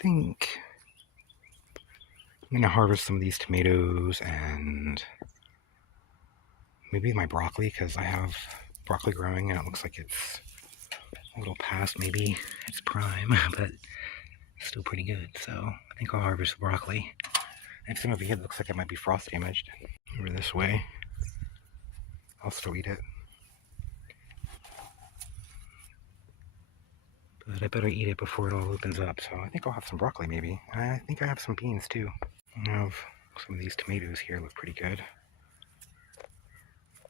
think I'm gonna harvest some of these tomatoes and maybe my broccoli, because I have broccoli growing and it looks like it's a little past maybe its prime, but still pretty good. So I think I'll harvest the broccoli. And some of it looks like it might be frost damaged. Over this way. I'll still eat it. But I better eat it before it all opens up. So I think I'll have some broccoli maybe. I think I have some beans too. I have some of these tomatoes here look pretty good. So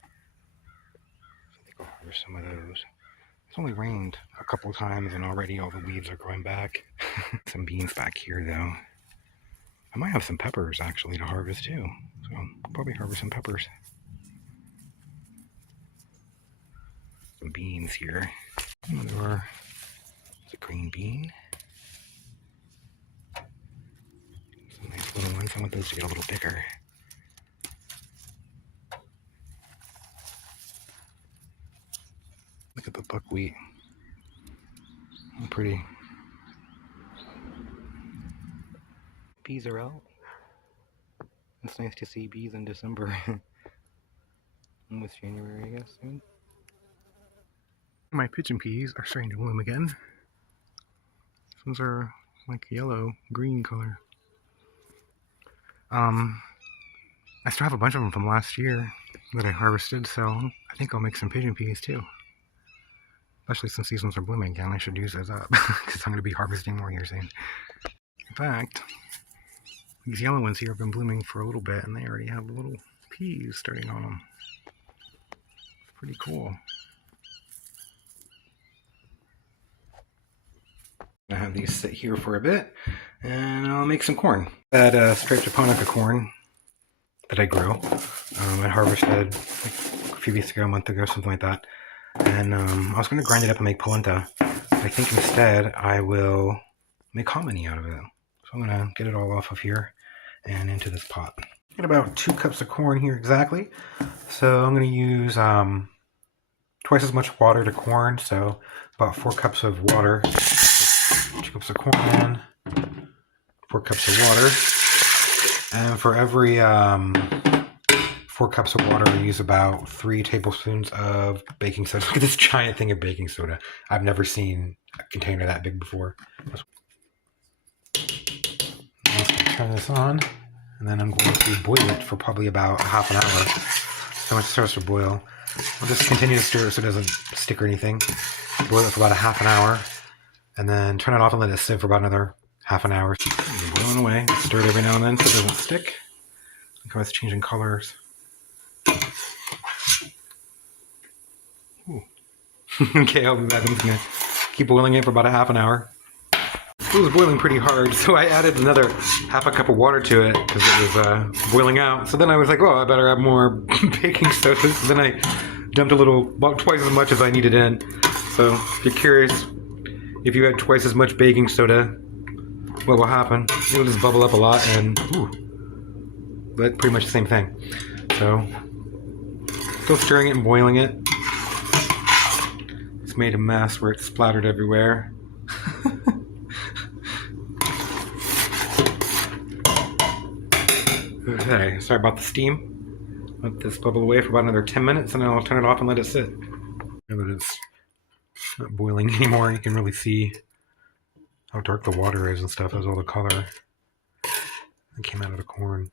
I think I'll harvest some of those. It's only rained a couple times and already all the weeds are growing back. Some beans back here though. I might have some peppers actually to harvest too. So I'll probably harvest some peppers. Some beans here. There's a green bean. Some nice little ones. I want those to get a little bigger. Look at the buckwheat. How pretty. Bees are out. It's nice to see bees in December. Almost January, I guess, soon. My pigeon peas are starting to bloom again. These ones are like yellow, green color. I still have a bunch of them from last year that I harvested, so I think I'll make some pigeon peas too. Especially since these ones are blooming again, I should use those up because I'm going to be harvesting more here soon. In fact, these yellow ones here have been blooming for a little bit and they already have little peas starting on them. It's pretty cool. I have these sit here for a bit and I'll make some corn. That striped japonica corn that I grew, I harvested like a few weeks ago, a month ago, something like that. And I was going to grind it up and make polenta. I think instead I will make hominy out of it. So I'm going to get it all off of here and into this pot. Get about 2 cups of corn here exactly. So I'm going to use twice as much water to corn. So about 4 cups of water. 2 cups of corn in. 4 cups of water. And for every 4 cups of water, I use about 3 tablespoons of baking soda. Look at this giant thing of baking soda. I've never seen a container that big before. I'm just gonna turn this on, and then I'm going to boil it for probably about half an hour. So when it starts to boil, I'll just continue to stir it so it doesn't stick or anything. Boil it for about a half an hour, and then turn it off and let it sit for about another half an hour. Keep boiling away. Stir it every now and then so it doesn't stick. Look how it's changing colors. Okay, I'll be back. I'm just gonna keep boiling it for about a half an hour. It was boiling pretty hard, so I added another half a cup of water to it because it was boiling out. So then I was like, oh, I better add more baking soda. So then I dumped a little, about twice as much as I needed in. So if you're curious, if you add twice as much baking soda, what will happen? It'll just bubble up a lot and, but pretty much the same thing. So, still stirring it and boiling it. It's made a mess where it's splattered everywhere. Okay, sorry about the steam. Let this bubble away for about another 10 minutes and then I'll turn it off and let it sit. Now that it's not boiling anymore, you can really see how dark the water is and stuff. There's all the color that came out of the corn.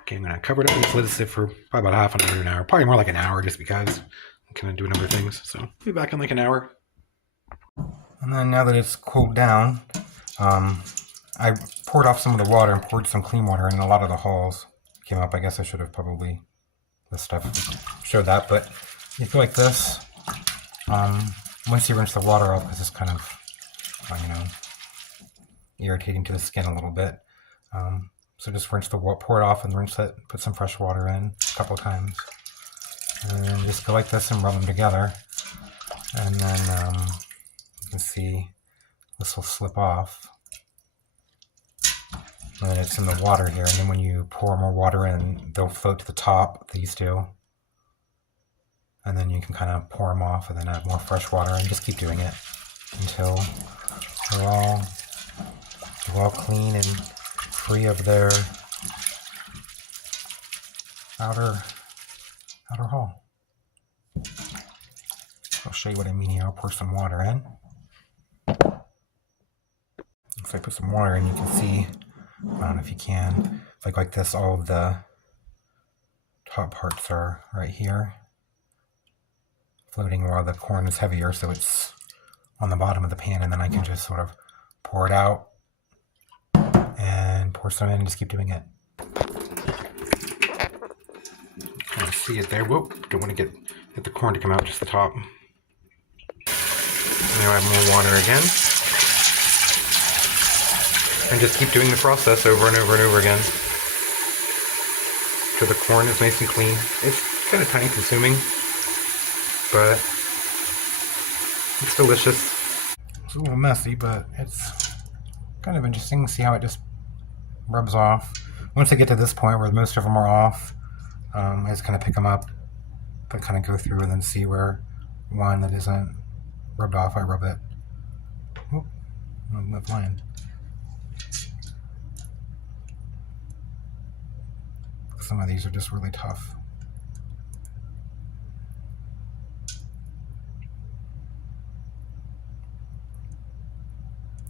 Okay, I'm going to cover it up and just let it sit for probably about half an hour to an hour. Probably more like an hour just because I'm kind of doing other things. So I'll be back in like an hour. And then now that it's cooled down, I poured off some of the water and poured some clean water, and a lot of the hulls came up. I guess I should have probably this stuff showed that, but you feel like this. Once you rinse the water off, because it's kind of, irritating to the skin a little bit. So just rinse the water, pour it off and rinse it, put some fresh water in a couple times. And then just go like this and rub them together. And then you can see this will slip off. And then it's in the water here. And then when you pour more water in, they'll float to the top, these do. And then you can kind of pour them off and then add more fresh water and just keep doing it. until they're all clean and free of their outer hull. I'll show you what I mean here. I'll pour some water in. If I put some water in, you can see, I don't know if you can, like this, all of the top parts are right here, floating while the corn is heavier, so it's on the bottom of the pan, and then I can just sort of pour it out and pour some in and just keep doing it. Kind of see it there. Whoop, don't want to get the corn to come out, just the top. Now add more water again. And just keep doing the process over and over and over again. Till the corn is nice and clean. It's kind of time consuming, but it's delicious. It's a little messy, but it's kind of interesting to see how it just rubs off. Once I get to this point where most of them are off, I just kind of pick them up, but kind of go through and then see where one that isn't rubbed off, I rub it. Oop, I'm not flying. Some of these are just really tough.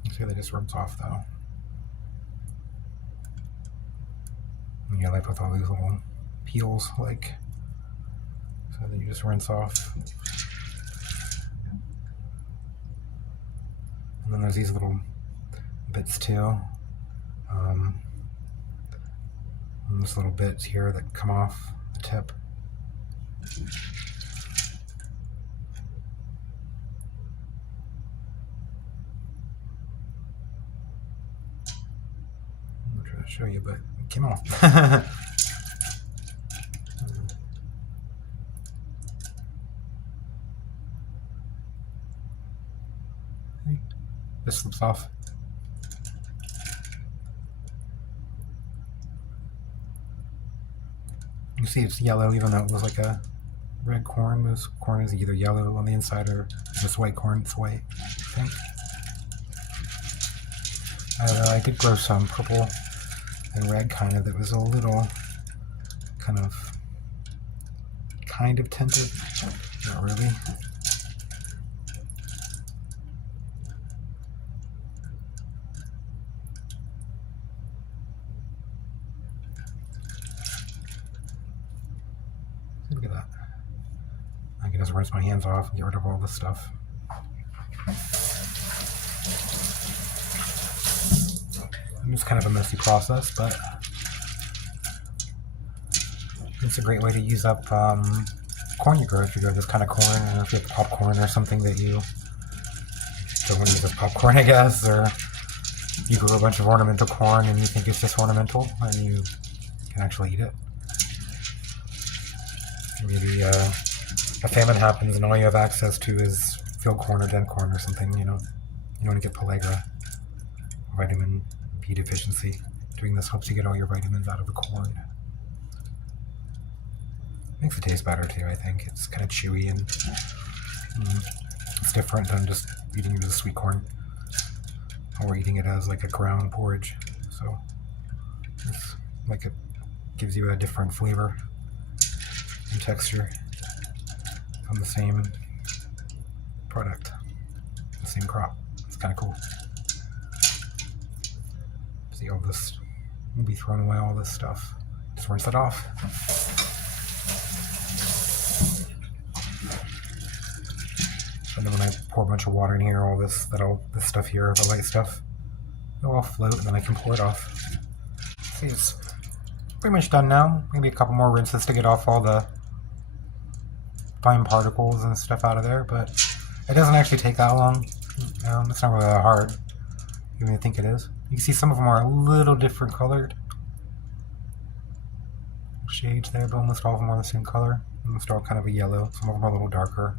You see that just rubs off though. And you're left with all these little peels, like, so that you just rinse off. And then there's these little bits too. And there's little bits here that come off the tip. I'm trying to show you, but it came off. This slips off. You see it's yellow, even though it was like a red corn. This corn is either yellow on the inside or just white corn. It's white, I think. I did grow some purple and red kind of that was a little kind of tinted. Not really. Look at that. I can just rinse my hands off and get rid of all this stuff. It's kind of a messy process, but it's a great way to use up corn you grow if you grow this kind of corn, or if you have popcorn or something that you don't want to use as popcorn, I guess, or you grow a bunch of ornamental corn and you think it's just ornamental and you can actually eat it. Maybe a famine happens and all you have access to is field corn or dead corn or something, you know. You want to get pellagra, vitamin B deficiency. Doing this helps you get all your vitamins out of the corn. Makes it taste better too, I think. It's kind of chewy and it's different than just eating it as sweet corn or eating it as like a ground porridge. So it's like it gives you a different flavor and texture on the same product, the same crop. It's kind of cool. See all this, we'll be throwing away all this stuff. Just rinse it off. And then when I pour a bunch of water in here, all this stuff here, the light stuff, it'll all float and then I can pour it off. See, it's pretty much done now. Maybe a couple more rinses to get off all the fine particles and stuff out of there, but it doesn't actually take that long. It's not really that hard, even if you think it is. You can see some of them are a little different colored shades there, but almost all of them are the same color. Almost all kind of a yellow. Some of them are a little darker.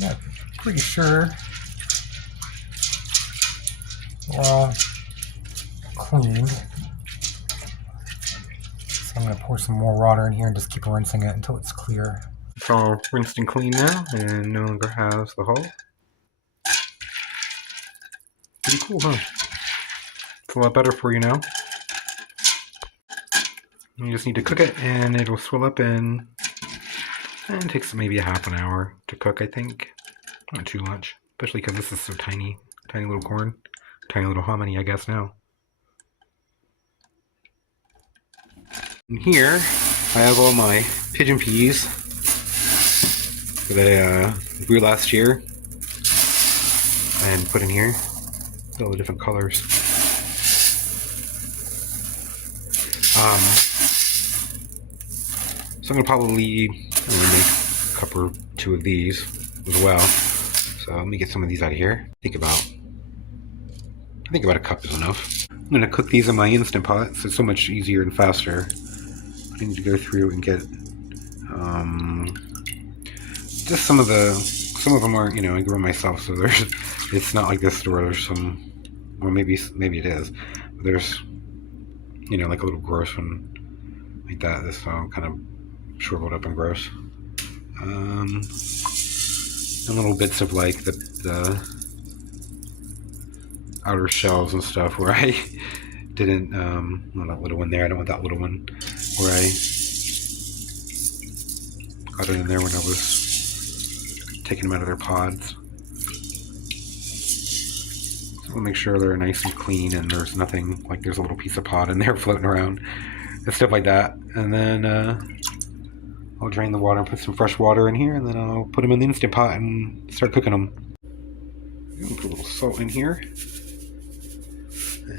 Yeah, pretty sure we're all clean. So I'm going to pour some more water in here and just keep rinsing it until it's clear. It's all rinsed and clean now and no longer has the hull. Pretty cool, huh? It's a lot better for you now. You just need to cook it and it'll swell up and it takes maybe a half an hour to cook, I think. Not too much, especially because this is so tiny. Tiny little corn. Tiny little hominy, I guess, now. And here, I have all my pigeon peas that I grew last year and put in here. All the different colors. So I'm going to probably make a cup or two of these as well. So let me get some of these out of here. I think about a cup is enough. I'm going to cook these in my Instant Pot, so it's so much easier and faster. I need to go through and get just some of them are, you know, I grew them myself, so it's not like this store. There's some, or maybe it is. But there's, you know, like a little gross one like that. This all kind of shriveled up and gross. And little bits of like the outer shells and stuff where I didn't, well, that little one there, I don't want that little one, where I got it in there when I was taking them out of their pods. So we'll make sure they're nice and clean and there's nothing, like there's a little piece of pod in there floating around and stuff like that. And then I'll drain the water and put some fresh water in here, and then I'll put them in the Instant Pot and start cooking them. I'll put a little salt in here.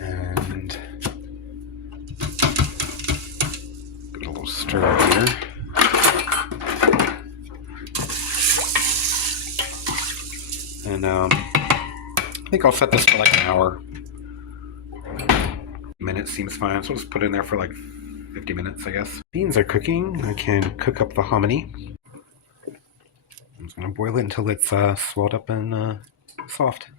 And give it a little stir here. And I think I'll set this for like an hour. Minutes seems fine, so I'll just put it in there for like 50 minutes, I guess. Beans are cooking. I can cook up the hominy. I'm just going to boil it until it's swelled up and soft.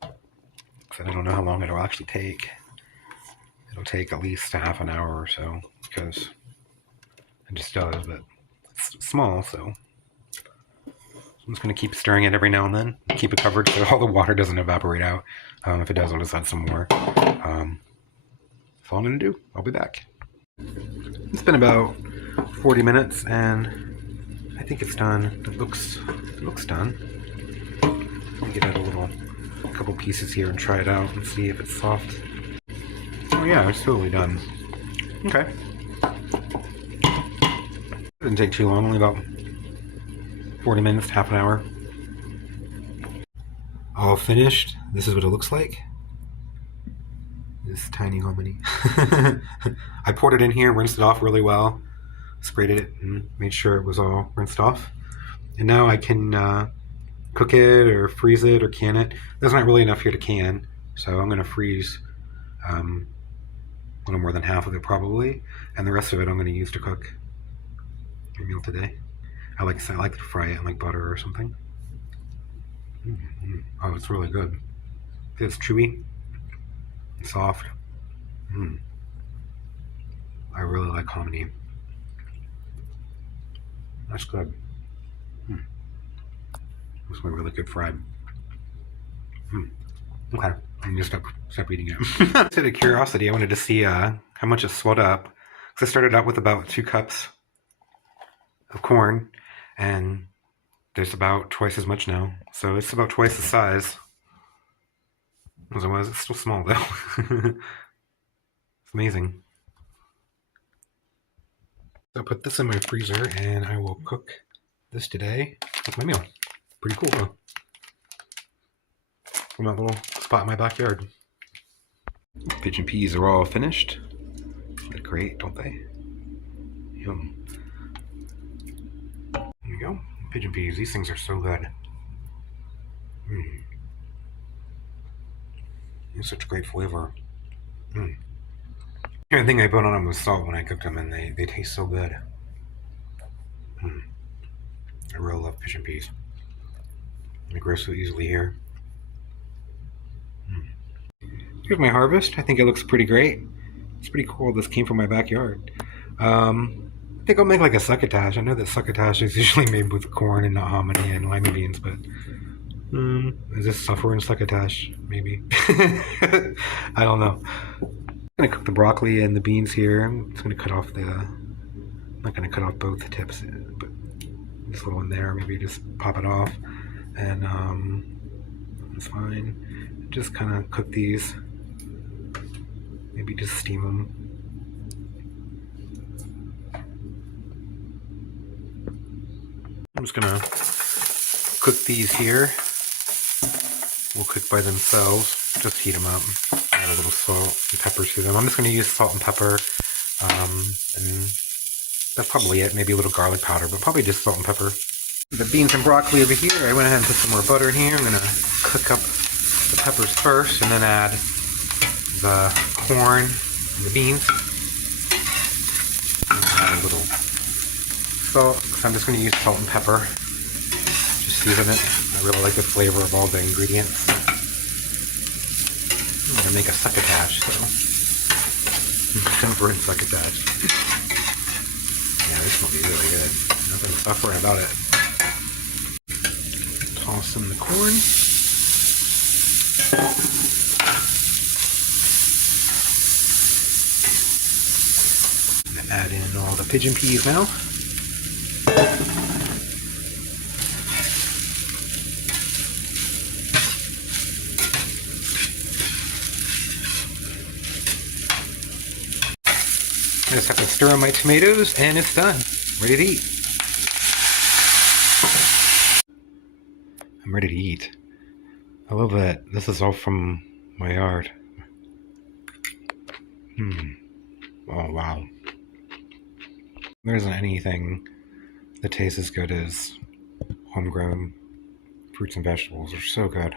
Because I don't know how long it'll actually take. It'll take at least a half an hour or so, because it just does, but it's small, so I'm just going to keep stirring it every now and then. Keep it covered so all the water doesn't evaporate out. If it does, I'll just add some more. That's all I'm going to do. I'll be back. It's been about 40 minutes, and I think it's done. It looks done. Let me get out a couple pieces here and try it out and see if it's soft. Oh yeah, it's totally done. Okay. Didn't take too long, only about 40 minutes, half an hour. All finished. This is what it looks like. This tiny hominy. I poured it in here, rinsed it off really well, sprayed it, and made sure it was all rinsed off. And now I can cook it or freeze it or can it. There's not really enough here to can, so I'm going to freeze a little more than half of it probably, and the rest of it I'm going to use to cook my meal today. I like to fry it in like butter or something. Oh, it's really good. It's chewy and soft. I really like hominy. That's good. This one really good fried. Okay, I'm gonna stop eating it. Just out of curiosity, I wanted to see how much it swelled up. Because I started out with about 2 cups of corn, and there's about twice as much now. So it's about twice the size as it was. It's still small though. It's amazing. So I'll put this in my freezer and I will cook this today with my meal. Pretty cool though. From that little spot in my backyard. Pigeon peas are all finished. They're great, don't they? Yum. There you go. Pigeon peas. These things are so good. It's such great flavor. The only thing I put on them was salt when I cooked them, and they taste so good. I really love pigeon peas. They grow so easily here. here's my harvest. I think it looks pretty great. It's pretty cool. This came from my backyard. I think I'll make like a succotash. I know that succotash is usually made with corn and not hominy and lima beans, but is this suffering succotash? Maybe. I don't know. I'm gonna cook the broccoli and the beans here. I'm just gonna cut off I'm not gonna cut off both tips, but this little one there, maybe just pop it off, and that's fine. Just kind of cook these. Maybe just steam them. I'm just gonna cook these here. Will cook by themselves. Just heat them up. Add a little salt and pepper to them. I'm just gonna use salt and pepper, and that's probably it. Maybe a little garlic powder, but probably just salt and pepper. The beans and broccoli over here. I went ahead and put some more butter in here. I'm gonna cook up the peppers first, and then add the corn and the beans. And add a little salt. So I'm just gonna use salt and pepper. Just season it. I really like the flavor of all the ingredients. I'm gonna make a succotash, so temper and succotash. Yeah, this will be really good. Nothing suffering about it. Toss in the corn. Add in all the pigeon peas now. I just have to stir in my tomatoes and it's done. Ready to eat. I'm ready to eat. I love that this is all from my yard. Oh wow. There isn't anything that tastes as good as homegrown fruits and vegetables. They're so good.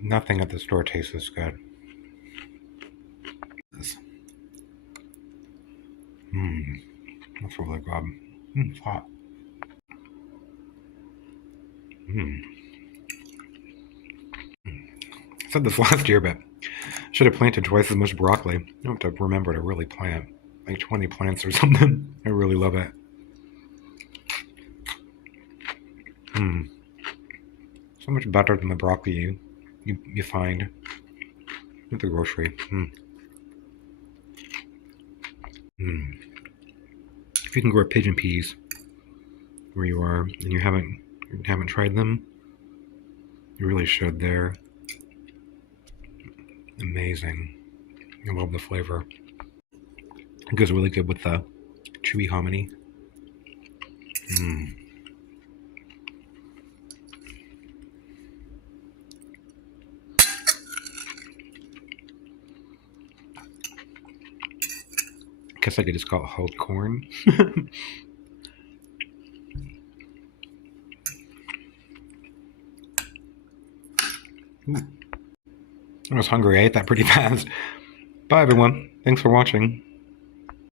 Nothing at the store tastes as good. That's really good. It's hot. I said this last year, but I should have planted twice as much broccoli. I have to remember to really plant like 20 plants or something. I really love it. So much better than the broccoli you find at the grocery. If you can grow pigeon peas where you are and you haven't tried them, you really should. They're amazing. I love the flavor. It goes really good with the chewy hominy. Guess I could just call it hulled corn. I was hungry. I ate that pretty fast. Bye, everyone. Thanks for watching.